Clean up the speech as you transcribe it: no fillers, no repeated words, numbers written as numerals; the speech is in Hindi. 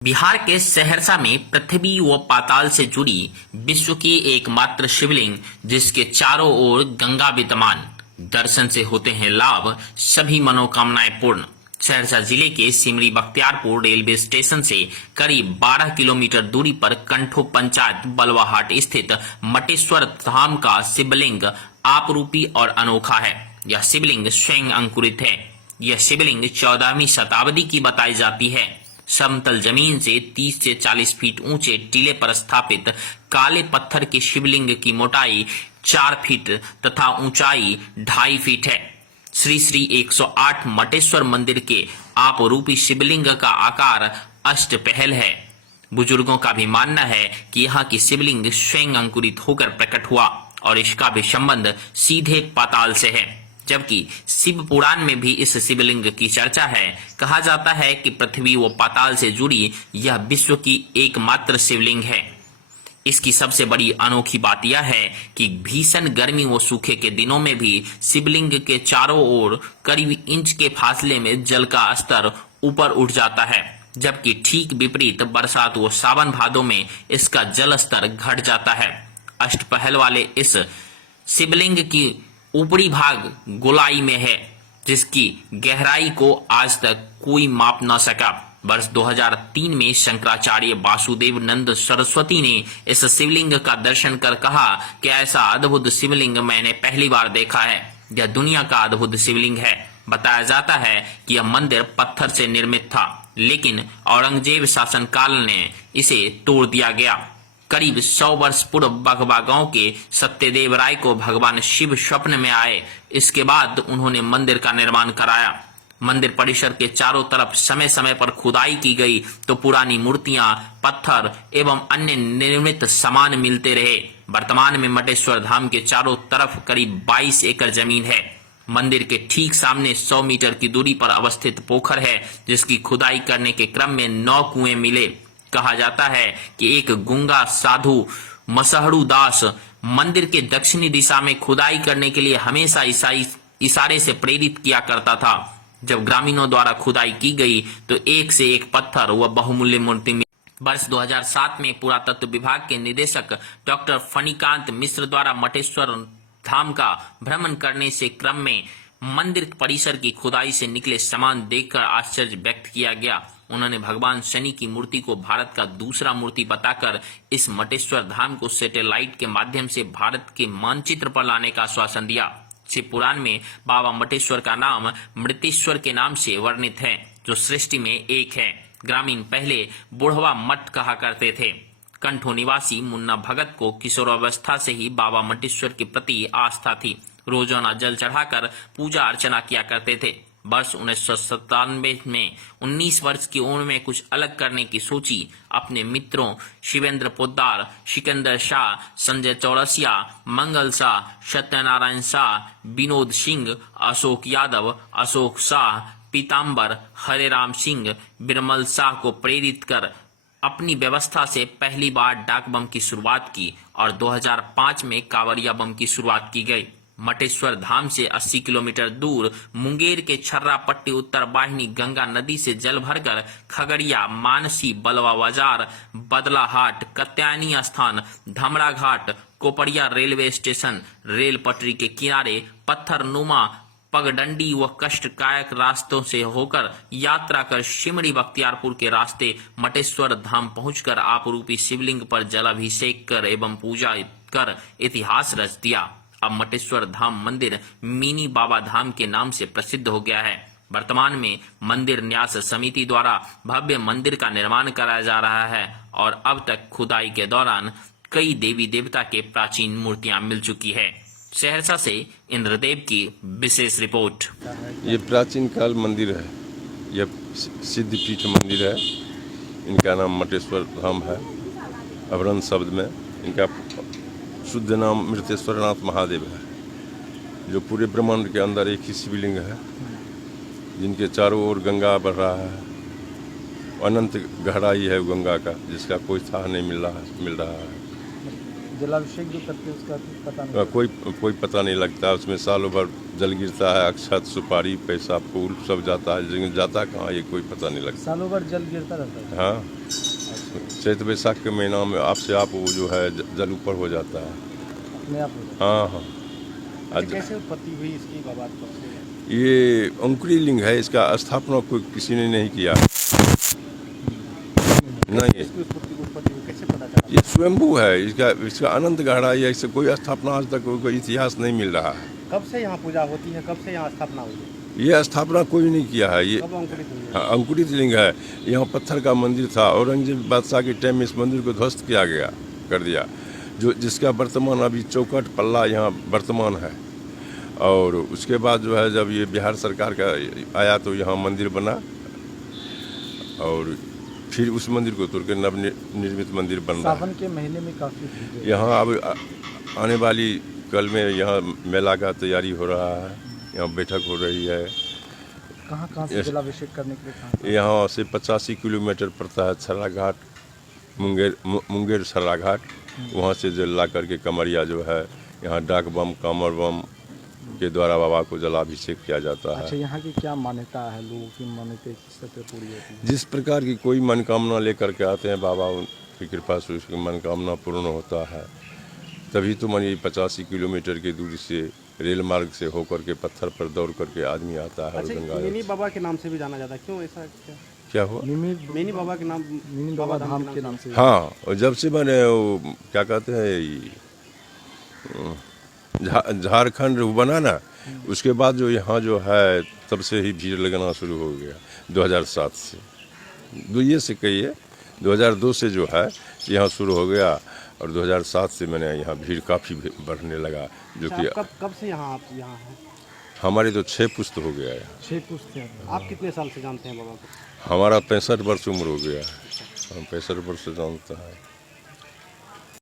बिहार के सहरसा में पृथ्वी व पाताल से जुड़ी विश्व की एकमात्र शिवलिंग, जिसके चारों ओर गंगा विद्यमान, दर्शन से होते हैं लाभ, सभी मनोकामनाएं पूर्ण। सहरसा जिले के सिमरी बख्तियारपुर रेलवे स्टेशन से करीब 12 किलोमीटर दूरी पर कंठो पंचायत बलवाहाट स्थित मटेश्वर धाम का शिवलिंग आपरूपी और अनोखा है। यह शिवलिंग स्वयं अंकुरित है। यह शिवलिंग 14वीं शताब्दी की बताई जाती है। समतल जमीन से 30 से 40 फीट ऊंचे टीले पर स्थापित काले पत्थर के शिवलिंग की मोटाई 4 फीट तथा ऊंचाई 2.5 फीट है। श्री श्री 108 मटेश्वर मंदिर के आपरूपी शिवलिंग का आकार अष्टपहल है। बुजुर्गों का भी मानना है कि यहाँ की शिवलिंग स्वयं अंकुरित होकर प्रकट हुआ और इसका भी संबंध सीधे पाताल से है, जबकि शिव पुराण में भी इस शिवलिंग की चर्चा है। कहा जाता है कि पृथ्वी व पाताल से जुड़ी यह विश्व की एकमात्र शिवलिंग है। इसकी सबसे बड़ी अनोखी बात यह है कि भीषण गर्मी व सूखे के दिनों में भी शिवलिंग के चारों ओर करीब इंच के फासले में जल का स्तर ऊपर उठ जाता है, जबकि ठीक विपरीत बरसात व सावन भादों में इसका जल स्तर घट जाता है। अष्टपहल वाले इस शिवलिंग की ऊपरी भाग गोलाई में है, जिसकी गहराई को आज तक कोई माप न सका। वर्ष 2003 में शंकराचार्य वासुदेव नंद सरस्वती ने इस शिवलिंग का दर्शन कर कहा कि ऐसा अद्भुत शिवलिंग मैंने पहली बार देखा है। यह दुनिया का अद्भुत शिवलिंग है। बताया जाता है कि यह मंदिर पत्थर से निर्मित था, लेकिन औरंगजेब शासनकाल ने इसे तोड़ दिया गया। करीब 100 वर्ष पूर्व बघवा गांव के सत्यदेव राय को भगवान शिव स्वप्न में आए। इसके बाद उन्होंने मंदिर का निर्माण कराया। मंदिर परिसर के चारों तरफ समय समय पर खुदाई की गई तो पुरानी मूर्तियां, पत्थर एवं अन्य निर्मित सामान मिलते रहे। वर्तमान में मटेश्वर धाम के चारों तरफ करीब 22 एकड़ जमीन है। मंदिर के ठीक सामने 100 मीटर की दूरी पर अवस्थित पोखर है, जिसकी खुदाई करने के क्रम में 9 कुएं मिले। कहा जाता है कि एक गूंगा साधु मसहरू दास मंदिर के दक्षिणी दिशा में खुदाई करने के लिए हमेशा इशारे से प्रेरित किया करता था। जब ग्रामीणों द्वारा खुदाई की गई तो एक से एक पत्थर व बहुमूल्य मूर्ति मिली। वर्ष 2007 में पुरातत्व विभाग के निदेशक डॉक्टर फणिकांत मिश्र द्वारा मटेश्वर धाम का भ्रमण करने से क्रम में मंदिर परिसर की खुदाई से निकले सामान देखकर आश्चर्य व्यक्त किया गया। उन्होंने भगवान शनि की मूर्ति को भारत का दूसरा मूर्ति बताकर इस मटेश्वर धाम को सैटेलाइट के माध्यम से भारत के मानचित्र पर लाने का आश्वासन दिया। शिव पुराण में बाबा मटेश्वर का नाम मृतेश्वर के नाम से वर्णित है, जो सृष्टि में एक है। ग्रामीण पहले बुढ़वा मठ कहा करते थे। कंठो निवासी मुन्ना भगत को किशोरावस्था से ही बाबा मटेश्वर के प्रति आस्था थी। रोजाना जल चढ़ाकर पूजा अर्चना किया करते थे। वर्ष 1997 में 19 वर्ष की उम्र में कुछ अलग करने की सोची। अपने मित्रों शिवेंद्र पोद्दार, सिकंदर शाह, संजय चौरसिया, मंगल शाह, सत्यनारायण शाह, विनोद सिंह, अशोक यादव, अशोक शाह, पीताम्बर, हरेराम सिंह, बिरमल शाह को प्रेरित कर अपनी व्यवस्था से पहली बार डाक बम की शुरुआत की और 2005 में कांवरिया बम की शुरुआत की गई। मटेश्वर धाम से 80 किलोमीटर दूर मुंगेर के छर्रा पट्टी उत्तर वाहिनी गंगा नदी से जल भरकर खगड़िया, मानसी, बलवा बाजार, बदलाहाट, कत्यायनी स्थान, धमरा घाट, कोपड़िया रेलवे स्टेशन, रेल पटरी के किनारे पत्थर नुमा पगडंडी व कष्टकायक रास्तों से होकर यात्रा कर सिमरी बख्तियारपुर के रास्ते मटेश्वर धाम पहुंचकर आपरूपी शिवलिंग पर जलाभिषेक कर एवं पूजा कर इतिहास रच दिया। अब मटेश्वर धाम मंदिर मिनी बाबा धाम के नाम से प्रसिद्ध हो गया है। वर्तमान में मंदिर न्यास समिति द्वारा भव्य मंदिर का निर्माण कराया जा रहा है और अब तक खुदाई के दौरान कई देवी देवता के प्राचीन मूर्तियां मिल चुकी है। सहरसा से इंद्रदेव की विशेष रिपोर्ट। ये प्राचीन काल मंदिर है। यह सिद्धपीठ मंदिर है। इनका नाम मटेश्वर धाम है। अवरण शब्द में इनका शुद्ध नाम मृतेश्वरनाथ महादेव है, जो पूरे ब्रह्मांड के अंदर एक ही शिवलिंग है, जिनके चारों ओर गंगा बह रहा है। अनंत गहराई है गंगा का, जिसका कोई था नहीं मिल रहा है। जलाभिषेक जो करते हैं उसका पता नहीं, कोई पता नहीं लगता। उसमें सालों भर जल गिरता है, अक्षत सुपारी पैसा फूल सब जाता है, लेकिन जाता कहाँ ये कोई पता नहीं लगता। सालों भर जल गिरता रहता है। हाँ, चैत वैशाख के महीना में आप से आप वो जो है जल ऊपर हो जाता है। अपने आप हो जाता हाँ हाँ। है। कैसे उत्पत्ति हुई इसकी बाबा कब से? ये अंकुरी लिंग है, इसका स्थापना कोई किसी ने नहीं किया। नहीं, इसकी उत्पत्ति हुई कैसे पता चला? ये स्वयंभू है, इसका अनंत गहराई है, इससे कोई स्थापना आज तक कोई इतिहास नहीं मिल रहा है। कब से यहाँ पूजा होती है, कब से यहाँ स्थापना हुई? ये स्थापना कोई नहीं किया है। ये कब अंकुरित हुई है? हाँ, अंकुरित लिंग है। यहाँ पत्थर का मंदिर था, औरंगजेब बादशाह के टाइम में इस मंदिर को ध्वस्त किया गया कर दिया, जो जिसका वर्तमान अभी चौकट पल्ला यहाँ वर्तमान है। और उसके बाद जो है जब ये बिहार सरकार का आया तो यहाँ मंदिर बना, और फिर उस मंदिर को तोड़ के नवनिर्मित मंदिर बन रहा है। सावन के महीने में काफी भीड़ है। यहाँ अब आने वाली कल में यहाँ मेला का तैयारी हो रहा है, यहाँ बैठक हो रही है। कहाँ से जलाभिषेक करने के लिए कहाँ? यहाँ से 85 किलोमीटर पड़ता है छर्रा घाट, मुंगेर छर्रा घाट। वहाँ से जल ला करके कमरिया जो है यहाँ डाक बम कामर बम के द्वारा बाबा को जलाभिषेक किया जाता है। अच्छा, यहाँ की क्या मान्यता है? लोगों की मान्यता किस तरह से पूरी होती है? जिस प्रकार की कोई मनोकामना लेकर के आते हैं बाबा, उनकी कृपा से उसकी मनोकामना पूर्ण होता है। तभी तो मानिए 85 किलोमीटर की दूरी से रेल मार्ग से होकर के पत्थर पर दौड़ करके आदमी आता है। अच्छा, गंगा मिनी बाबा के नाम से भी जाना जाता है, क्यों ऐसा क्या हुआ? मिनी बाबा के नाम, मिनी बाबा धाम के नाम से। हाँ, और जब से मैंने वो क्या कहते हैं झारखंड वो बना ना, उसके बाद जो यहाँ जो है तब से ही भीड़ लगना शुरू हो गया। 2007 से, ये से कहिए 2002 से जो है यहाँ शुरू हो गया, और 2007 से मैंने यहाँ भीड़ काफ़ी बढ़ने लगा। जो कि कब से आप यहाँ हैं? हमारे तो 6 पुस्त हो गया है। 6 पुस्त है। आप कितने साल से जानते हैं बाबा को? हमारा 65 वर्ष उम्र हो गया है, हम 65 वर्ष से जानता है।